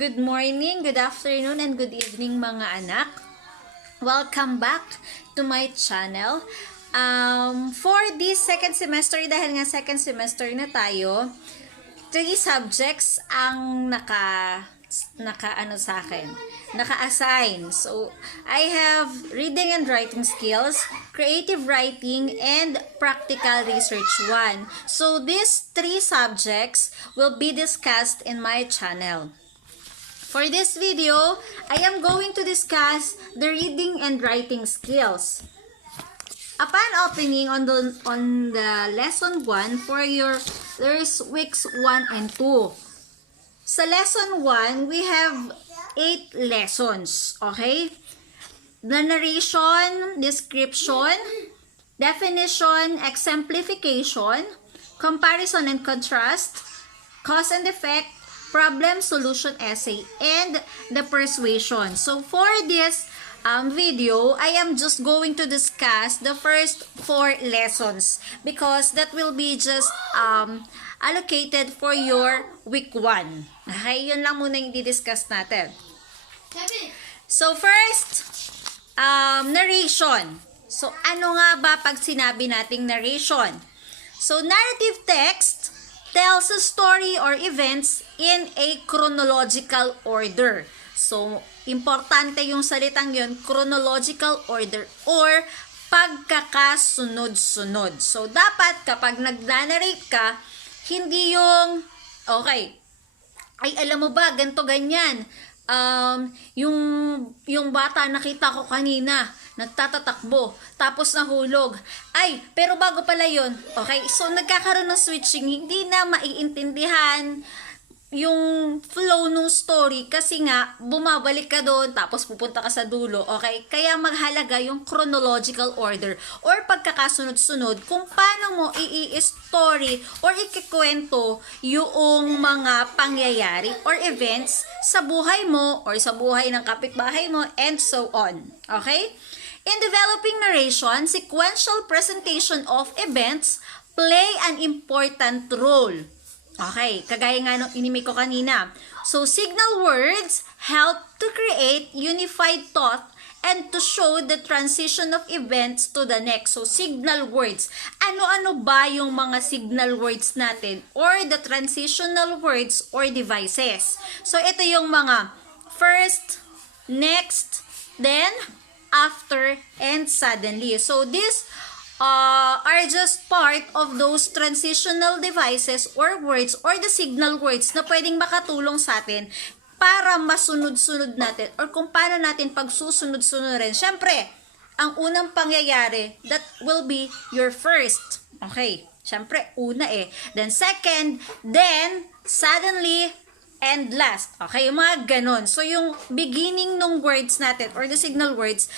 Good morning, good afternoon, and good evening mga anak. Welcome back to my channel. For this second semester, dahil nga second semester na tayo, 3 subjects ang naka-assign. So, I have reading and writing skills, creative writing, and practical research 1. So, these 3 subjects will be discussed in my channel. For this video, I am going to discuss the reading and writing skills. Upon opening on the lesson 1 there's weeks 1 and 2. Sa lesson 1, we have 8 lessons, okay? The narration, description, definition, exemplification, comparison and contrast, cause and effect, problem solution essay, and the persuasion. So for this video, I am just going to discuss the first 4 lessons because that will be just allocated for your week 1. Okay, yun lang muna yung di-discuss natin. So first, narration. So ano nga ba pag sinabi nating narration? So narrative text tells a story or events in a chronological order. So, importante yung salitang yun, chronological order or pagkakasunod-sunod. So, dapat kapag nag-narrate ka, hindi yung, okay, ay alam mo ba, ganto ganyan. Yung bata nakita ko kanina, nagtatatakbo, tapos nahulog. Ay, pero bago pala yun, okay, so nagkakaroon ng switching, hindi na maiintindihan yung flow ng story kasi nga, bumabalik ka doon, tapos pupunta ka sa dulo, okay? Kaya maghalaga yung chronological order or pagkakasunod-sunod kung paano mo i-story or ikikwento yung mga pangyayari or events sa buhay mo or sa buhay ng kapitbahay mo and so on, okay? In developing narration, sequential presentation of events play an important role. Okay, kagaya nga nung inimik ko kanina. So, signal words help to create unified thought and to show the transition of events to the next. So, signal words. Ano-ano ba yung mga signal words natin or the transitional words or devices? So, ito yung mga first, next, then, after, and suddenly. So, these are just part of those transitional devices or words or the signal words na pwedeng makatulong sa atin para masunod-sunod natin or kung paano natin pagsusunod-sunod rin. Siyempre, ang unang pangyayari, that will be your first. Okay, siyempre, una eh. Then second, then, suddenly, and last. Okay, yung mga ganon. So, yung beginning ng words natin or the signal words,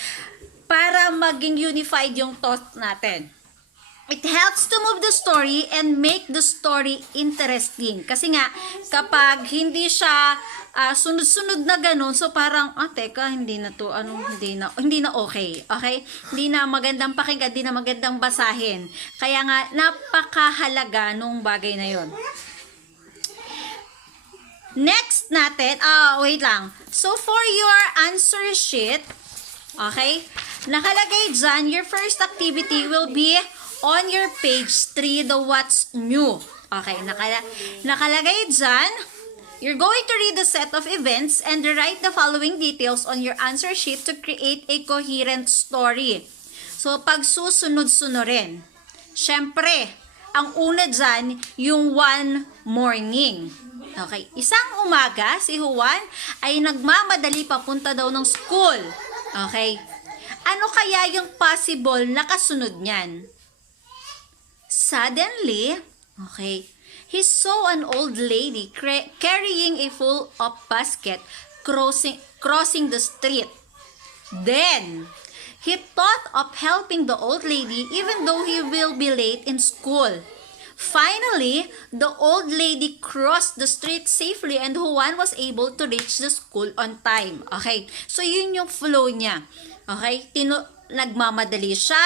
para maging unified yung thought natin. It helps to move the story and make the story interesting. Kasi nga, kapag hindi siya sunod-sunod na ganun, so parang, teka, hindi na to, hindi na okay. Okay? Hindi na magandang pakinggan, hindi na magandang basahin. Kaya nga, napakahalaga nung bagay na yon. Next natin, wait lang. So, for your answer sheet, okay, nakalagay dyan, your first activity will be on your page 3, the what's new. Okay, nakalagay dyan, you're going to read the set of events and write the following details on your answer sheet to create a coherent story. So, pagsusunod-sunurin. Siyempre, ang una dyan, yung one morning. Okay, isang umaga, si Juan ay nagmamadali papunta daw ng school. Okay, ano kaya yung possible na kasunod niyan? Suddenly, okay, he saw an old lady carrying a full of basket crossing the street. Then, he thought of helping the old lady even though he will be late in school. Finally, the old lady crossed the street safely and Juan was able to reach the school on time. Okay, so yun yung flow niya. Okay, nagmamadali siya,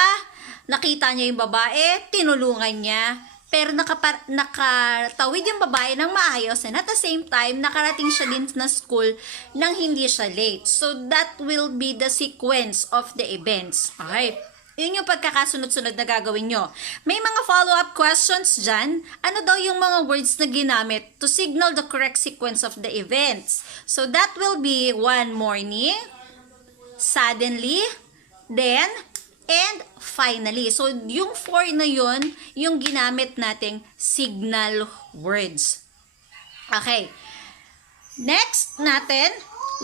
nakita niya yung babae, tinulungan niya, pero nakatawid yung babae ng maayos, and at the same time, nakarating siya din na school nang hindi siya late. So, that will be the sequence of the events. Okay? Yun yung pagkakasunod-sunod na gagawin nyo. May mga follow-up questions dyan. Ano daw yung mga words na ginamit to signal the correct sequence of the events? So, that will be one morning, suddenly, then, and finally. So, yung 4 na yun, yung ginamit nating signal words. Okay. Next natin,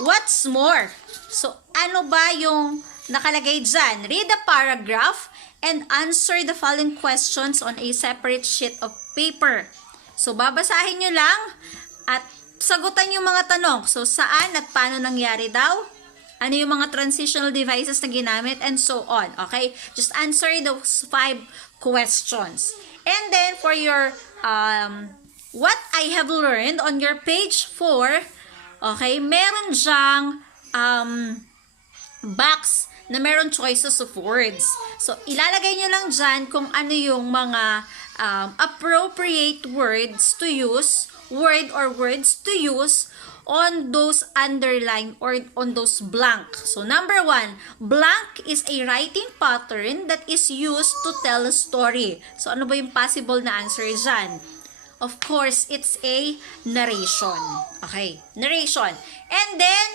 what's more? So, ano ba yung nakalagay dyan? Read the paragraph and answer the following questions on a separate sheet of paper. So, babasahin nyo lang at sagutan yung mga tanong. So, saan at paano nangyari daw? Ano yung mga transitional devices na ginamit? And so on. Okay? Just answer those 5 questions. And then, for your, what I have learned on your page 4, okay, meron dyang, box na meron choices of words. So, ilalagay nyo lang dyan kung ano yung mga appropriate words to use, word or words to use on those underline or on those blank. So, number 1, blank is a writing pattern that is used to tell a story. So, ano ba yung possible na answer dyan? Of course, it's a narration. Okay, narration. And then,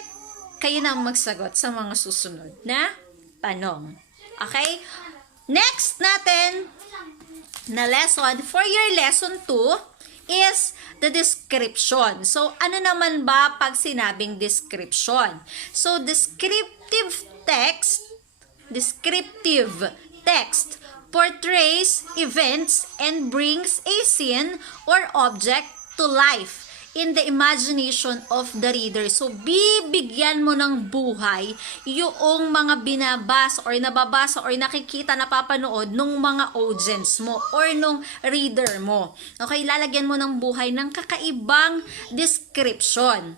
kayo na magsagot sa mga susunod na tanong. Okay? Next natin na lesson for your lesson 2 is the description. So, ano naman ba pag sinabing description? So, descriptive text portrays events and brings a scene or object to life in the imagination of the reader. So, bibigyan mo ng buhay yung mga binabasa or nababasa or nakikita, napapanood nung mga audience mo or nung reader mo. Okay, lalagyan mo ng buhay ng kakaibang description.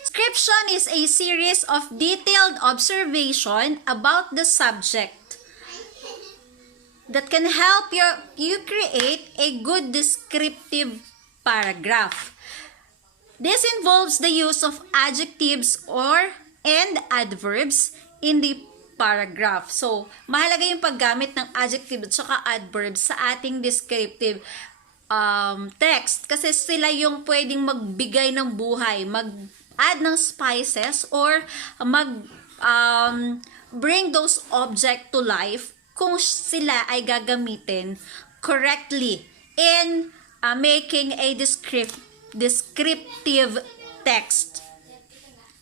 Description is a series of detailed observation about the subject that can help you create a good descriptive paragraph. This involves the use of adjectives and adverbs in the paragraph. So, mahalaga yung paggamit ng adjective at saka adverbs sa ating descriptive text. Kasi sila yung pwedeng magbigay ng buhay, mag-add ng spices, or bring those object to life kung sila ay gagamitin correctly in making a descriptive text.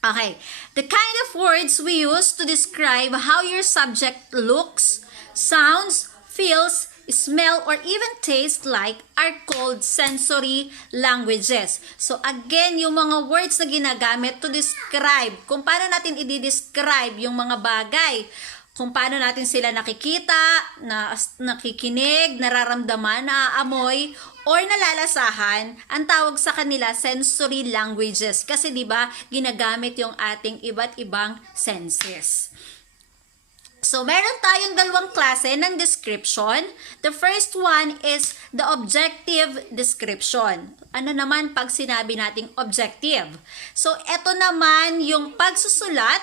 Okay. The kind of words we use to describe how your subject looks, sounds, feels, smell, or even taste like are called sensory languages. So again, yung mga words na ginagamit to describe, kung paano natin i-describe yung mga bagay, kung paano natin sila nakikita, nakikinig, nararamdaman, naaamoy, or nalalasahan, ang tawag sa kanila sensory languages. Kasi 'di ba, ginagamit yung ating iba't ibang senses. So, meron tayong dalawang klase ng description. The first one is the objective description. Ano naman pag sinabi nating objective? So, eto naman yung pagsusulat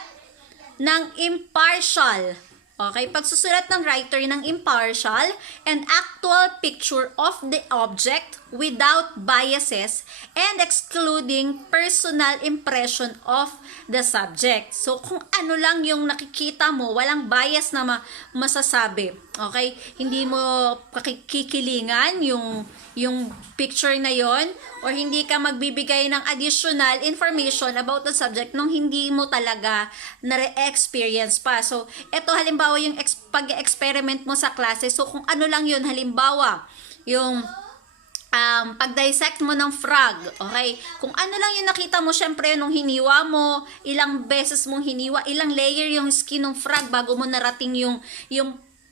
ng impartial. Okay, pagsusulat ng writer ng impartial and actual picture of the object without biases and excluding personal impression of the subject. So, kung ano lang yung nakikita mo, walang bias na masasabi. Okay? Hindi mo kikilingan yung picture na yon, or hindi ka magbibigay ng additional information about the subject nung hindi mo talaga na-experience pa. So, eto halimbawa yung pag-experiment mo sa klase. So, kung ano lang yun, halimbawa, yung pag-dissect mo ng frog, okay? Kung ano lang yung nakita mo, syempre, nung hiniwa mo, ilang beses mong hiniwa, ilang layer yung skin ng frog bago mo narating yung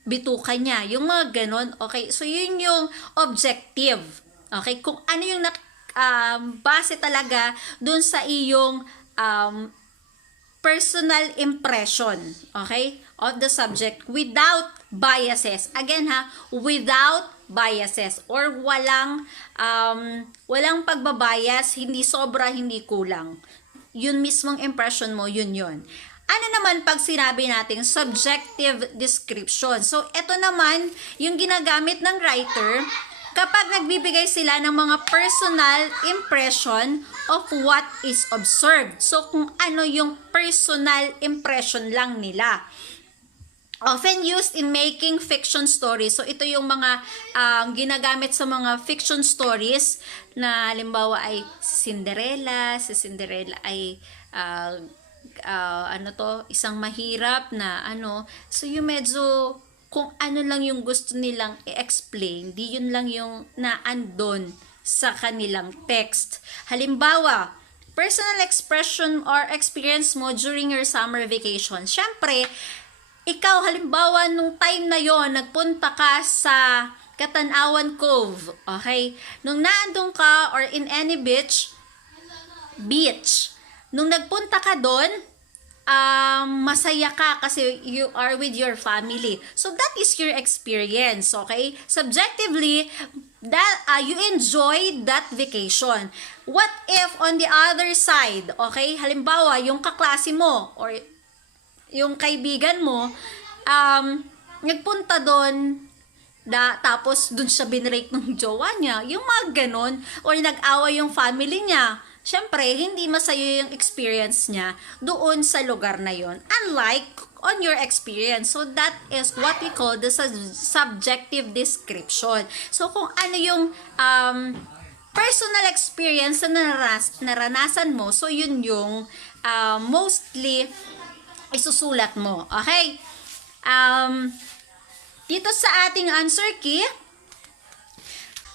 bituka niya, yung mga ganon, okay? So, yun yung objective, okay? Kung ano yung base talaga dun sa iyong personal impression, okay, of the subject without biases. Again ha, without biases or walang pagbabias, hindi sobra, hindi kulang. Yun mismong impression mo, yun. Ano naman pag sinabi nating subjective description? So, ito naman yung ginagamit ng writer kapag nagbibigay sila ng mga personal impression of what is observed. So, kung ano yung personal impression lang nila. Often used in making fiction stories. So, ito yung mga ginagamit sa mga fiction stories na halimbawa ay si Cinderella ay isang mahirap na So, yung medyo kung ano lang yung gusto nilang i-explain, di yun lang yung naandon sa kanilang text. Halimbawa, personal expression or experience mo during your summer vacation. Syempre, ikaw halimbawa nung time na yon nagpunta ka sa Katanawan Cove, okay? Nung naandun ka or in any beach, nung nagpunta ka doon, masaya ka kasi you are with your family. So that is your experience, okay? Subjectively, that you enjoyed that vacation. What if on the other side, okay? Halimbawa, yung kaklase mo or yung kaibigan mo, nagpunta doon, tapos doon siya binrake ng jowa niya, yung mga ganon, or nag-away yung family niya, syempre, hindi masaya yung experience niya doon sa lugar na yon, unlike on your experience. So, that is what we call the subjective description. So, kung ano yung personal experience na naranasan mo, so yun yung mostly isusulat mo. Okay? Dito sa ating answer key,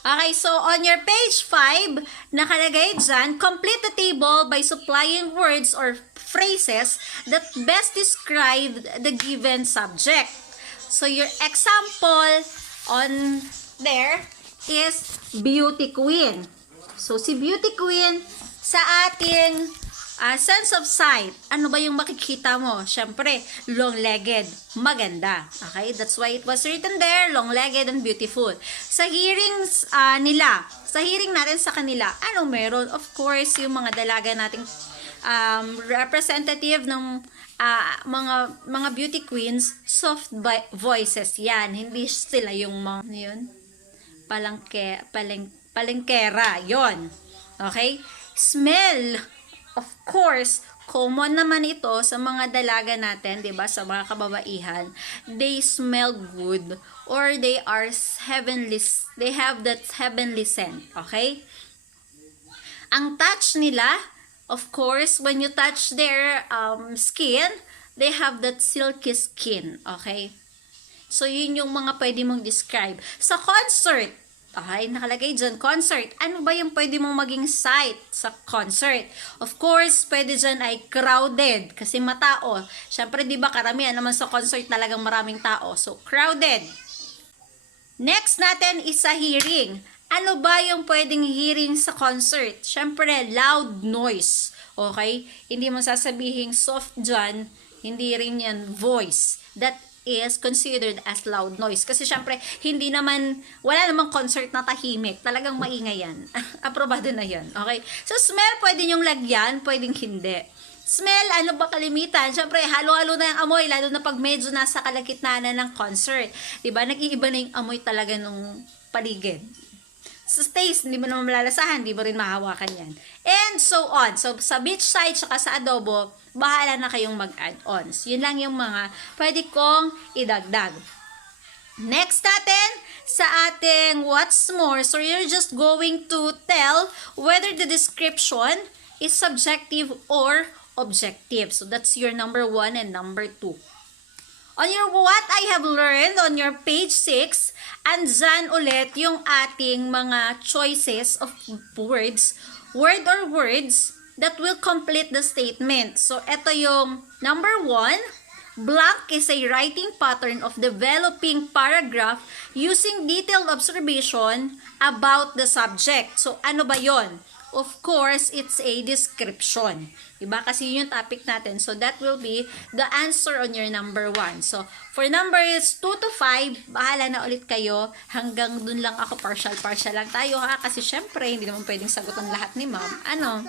okay, so on your page 5, nakalagay dyan, complete the table by supplying words or phrases that best describe the given subject. So your example on there is beauty queen. So si beauty queen sa ating sense of sight, ano ba yung makikita mo? Syempre, long-legged, maganda. Okay, that's why it was written there, long-legged and beautiful. Sa hearings sa hearing natin sa kanila, ano meron? Of course, yung mga dalaga nating representative ng mga beauty queens, soft voices yan. Hindi sila yung mga, palengkera, yon. Okay? Smell. Of course, common naman ito sa mga dalaga natin, 'di ba? Sa mga kababaihan, they smell good or they are heavenly, they have that heavenly scent, okay? Ang touch nila, of course, when you touch their skin, they have that silky skin, okay? So, yun yung mga pwede mong describe. Sa concert, okay, nakalagay dyan, concert. Ano ba yung pwede mong maging sight sa concert? Of course, pwede dyan ay crowded kasi matao. Siyempre, di ba, karamihan naman sa concert talagang maraming tao. So, crowded. Next natin is sa hearing. Ano ba yung pwedeng hearing sa concert? Siyempre, loud noise. Okay? Hindi mo sasabihin soft dyan, hindi rin yan voice. That is considered as loud noise. Kasi syempre, wala namang concert na tahimik. Talagang maingay yan. Aprobado na yan. Okay? So, smell, pwede nyong lagyan, pwedeng hindi. Smell, ano ba kalimitan? Syempre, halo-halo na yung amoy, lalo na pag medyo nasa kalagitnaan ng concert. Diba? Nag-iiba na yung amoy talaga nung paligid. Sa taste, hindi mo naman malalasahan, hindi mo rin mahawakan yan. And so on. So, sa beach side, saka sa adobo, bahala na kayong mag-add-ons. Yun lang yung mga pwede kong idagdag. Next natin, sa ating what's more, so you're just going to tell whether the description is subjective or objective. So, that's your number 1 and number 2. On your what I have learned on your page 6, andyan ulit yung ating mga choices of words, word or words that will complete the statement. So, ito yung number 1, blank is a writing pattern of developing paragraph using detailed observation about the subject. So, ano ba yon? of course, it's a description. Diba? Kasi yun yung topic natin. So, that will be the answer on your number 1. So, for numbers 2 to 5, bahala na ulit kayo. Hanggang dun lang ako, partial lang tayo ha. Kasi syempre, hindi naman pwedeng sagutan lahat ni ma'am. Ano?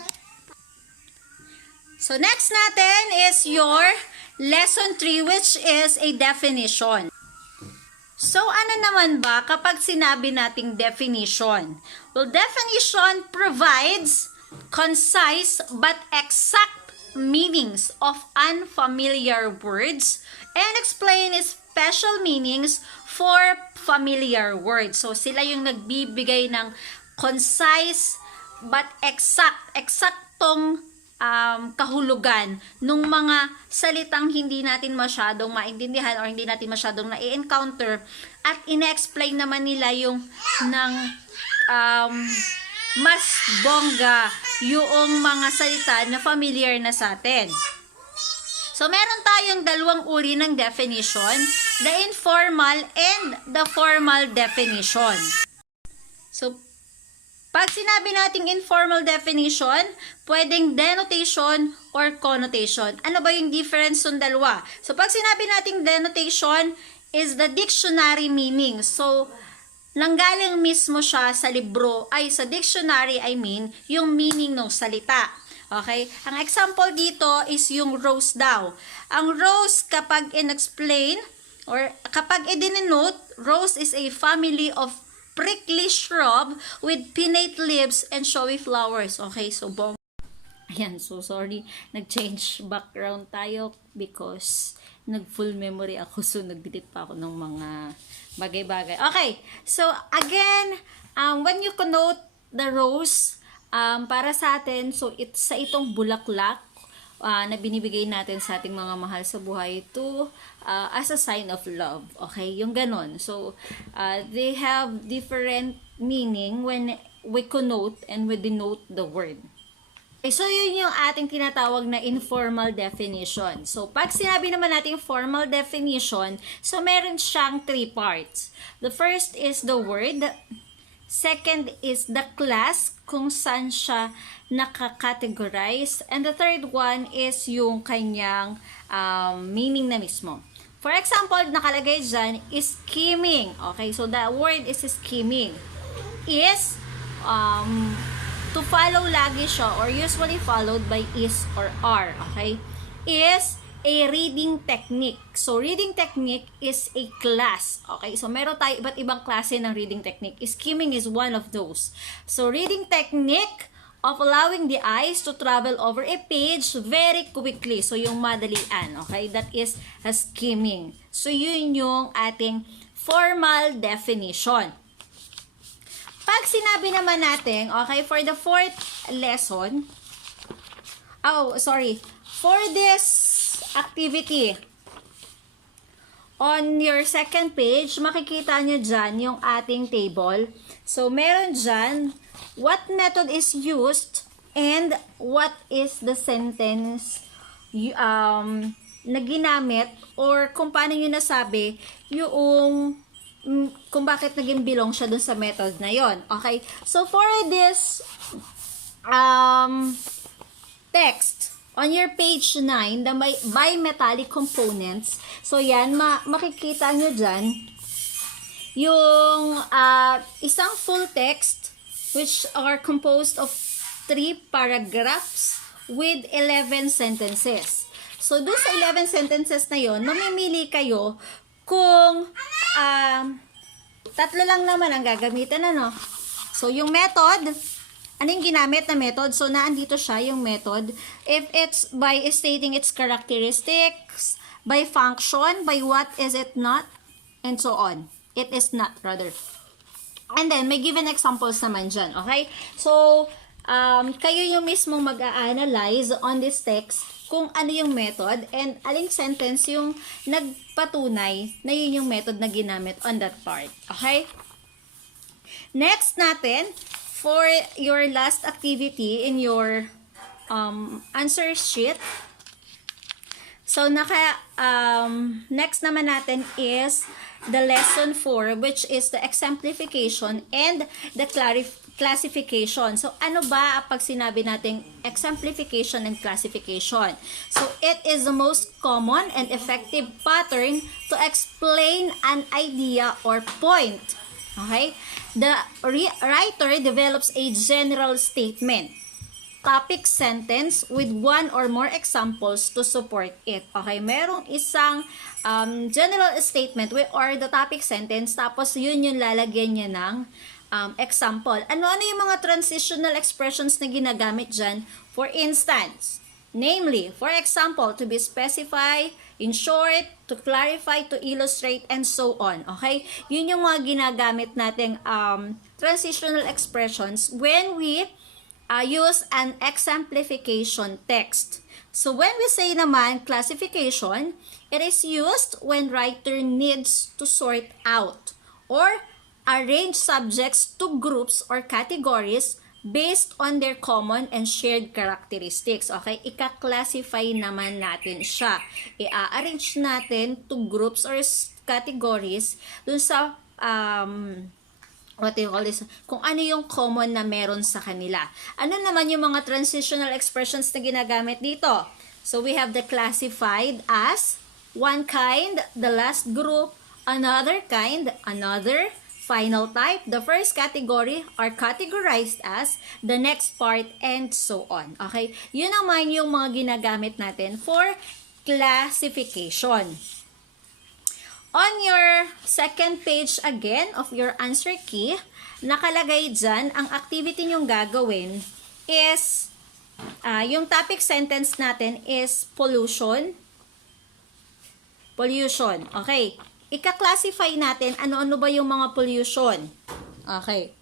So, next natin is your lesson 3, which is a definition. So, ano naman ba kapag sinabi nating definition? Well, definition provides concise but exact meanings of unfamiliar words and explain special meanings for familiar words. So, sila yung nagbibigay ng concise but eksaktong kahulugan nung mga salitang hindi natin masyadong maintindihan or hindi natin masyadong na-encounter, at ine-explain naman nila yung ng mas bongga yung mga salita na familiar na sa atin. So, meron tayong dalawang uri ng definition, the informal and the formal definition. So, pag sinabi nating informal definition, pwedeng denotation or connotation. Ano ba yung difference ng dalawa? So, pag sinabi nating denotation is the dictionary meaning. So, nanggaling mismo siya sa libro, ay sa dictionary, I mean, yung meaning ng salita. Okay? Ang example dito is yung rose daw. Ang rose, kapag in-explain, or kapag i-denote, rose is a family of prickly shrub with pinnate leaves and showy flowers. Okay, so ayan, so sorry, nag-change background tayo because nag-full memory ako, so nag-delete pa ako ng mga bagay-bagay. Okay, so again, when you connote the rose, para sa atin, so sa itong bulaklak na binibigay natin sa ating mga mahal sa buhay to as a sign of love. Okay, yung ganon. So, they have different meaning when we connote and we denote the word. Okay, so yun yung ating tinatawag na informal definition. So, pag sinabi naman natin formal definition, so meron siyang 3 parts. The first is the word. Second is the class, kung saan siya nakacategorize. And the third one is yung kanyang meaning na mismo. For example, nakalagay dyan is skimming. Okay, so the word is skimming. Is to follow lagi siya or usually followed by is or are. Okay, is a reading technique. So, reading technique is a class. Okay, so meron tayo iba't ibang klase ng reading technique. Skimming is one of those. So, reading technique of allowing the eyes to travel over a page very quickly. So, yung madalian. Okay, that is a skimming. So, yun yung ating formal definition. Pag sinabi naman natin, okay, for the 4th lesson, for this activity, on your 2nd page, makikita nyo dyan yung ating table. So, meron dyan, what method is used and what is the sentence na ginamit or kung paano nyo nasabi yung kung bakit naging belong siya dun sa method na yon. Okay? So, for this text, on your page 9, the bimetallic components, so yan, makikita nyo dyan, yung isang full text, which are composed of 3 paragraphs with 11 sentences. So, doon sa 11 sentences na yon, mamimili kayo kung 3 lang naman ang gagamitan, ano? So, yung method, ano yung ginamit na method? So, naandito siya, yung method. If it's by stating its characteristics, by function, by what is it not, and so on. It is not, rather. And then, may given examples naman dyan, okay? So, kayo yung mismo mag-a-analyze on this text kung ano yung method and aling sentence yung nagpatunay na yun yung method na ginamit on that part. Okay? Next natin, for your last activity in your answer sheet, so next naman natin is the lesson 4, which is the exemplification and the classification. So, ano ba pag sinabi nating exemplification and classification? So, it is the most common and effective pattern to explain an idea or point. Okay? The writer develops a general statement, topic sentence with one or more examples to support it. Okay, merong isang general statement or the topic sentence, tapos yun yung lalagyan niya ng example. Ano-ano yung mga transitional expressions na ginagamit dyan? For instance, namely, for example, to be specified, in short, to clarify, to illustrate, and so on. Okay? Yun yung mga ginagamit nating transitional expressions when we use an exemplification text. So when we say naman classification, it is used when writer needs to sort out or arrange subjects to groups or categories based on their common and shared characteristics. Okay? Ika-classify naman natin siya. I-arrange natin to groups or categories dun sa what do you call this? Kung ano yung common na meron sa kanila. Ano naman yung mga transitional expressions na ginagamit dito? So we have the classified as one kind, the last group, another kind, another, final type, the first category are categorized as, the next part, and so on. Okay? Yun naman yung mga ginagamit natin for classification. On your second page again of your answer key, nakalagay dyan, ang activity nyong gagawin is, yung topic sentence natin is pollution. Pollution. Okay. Ika-classify natin ano-ano ba yung mga pollution. Okay.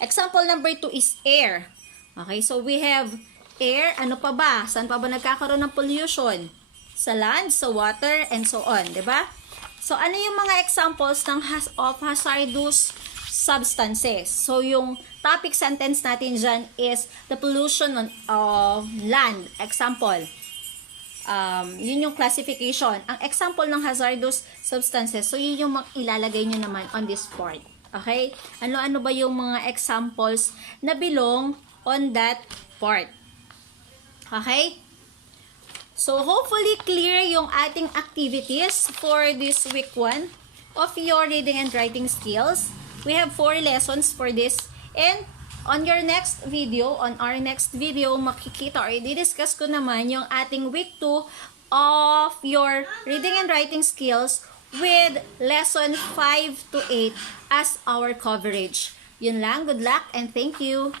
Example number 2 is air. Okay, so we have air. Ano pa ba? Saan pa ba nagkakaroon ng pollution? Sa land, sa water, and so on. Diba? So, ano yung mga examples of hazardous substances? So, yung topic sentence natin dyan is the pollution of land. Example. Yun yung classification. Ang example ng hazardous substances, so yun yung ilalagay nyo naman on this part. Okay? Ano-ano ba yung mga examples na belong on that part? Okay? So, hopefully clear yung ating activities for this week 1 of your reading and writing skills. We have 4 lessons for this, and on our next video, makikita or i-discuss ko naman yung ating week 2 of your reading and writing skills with lesson 5 to 8 as our coverage. Yun lang. Good luck and thank you.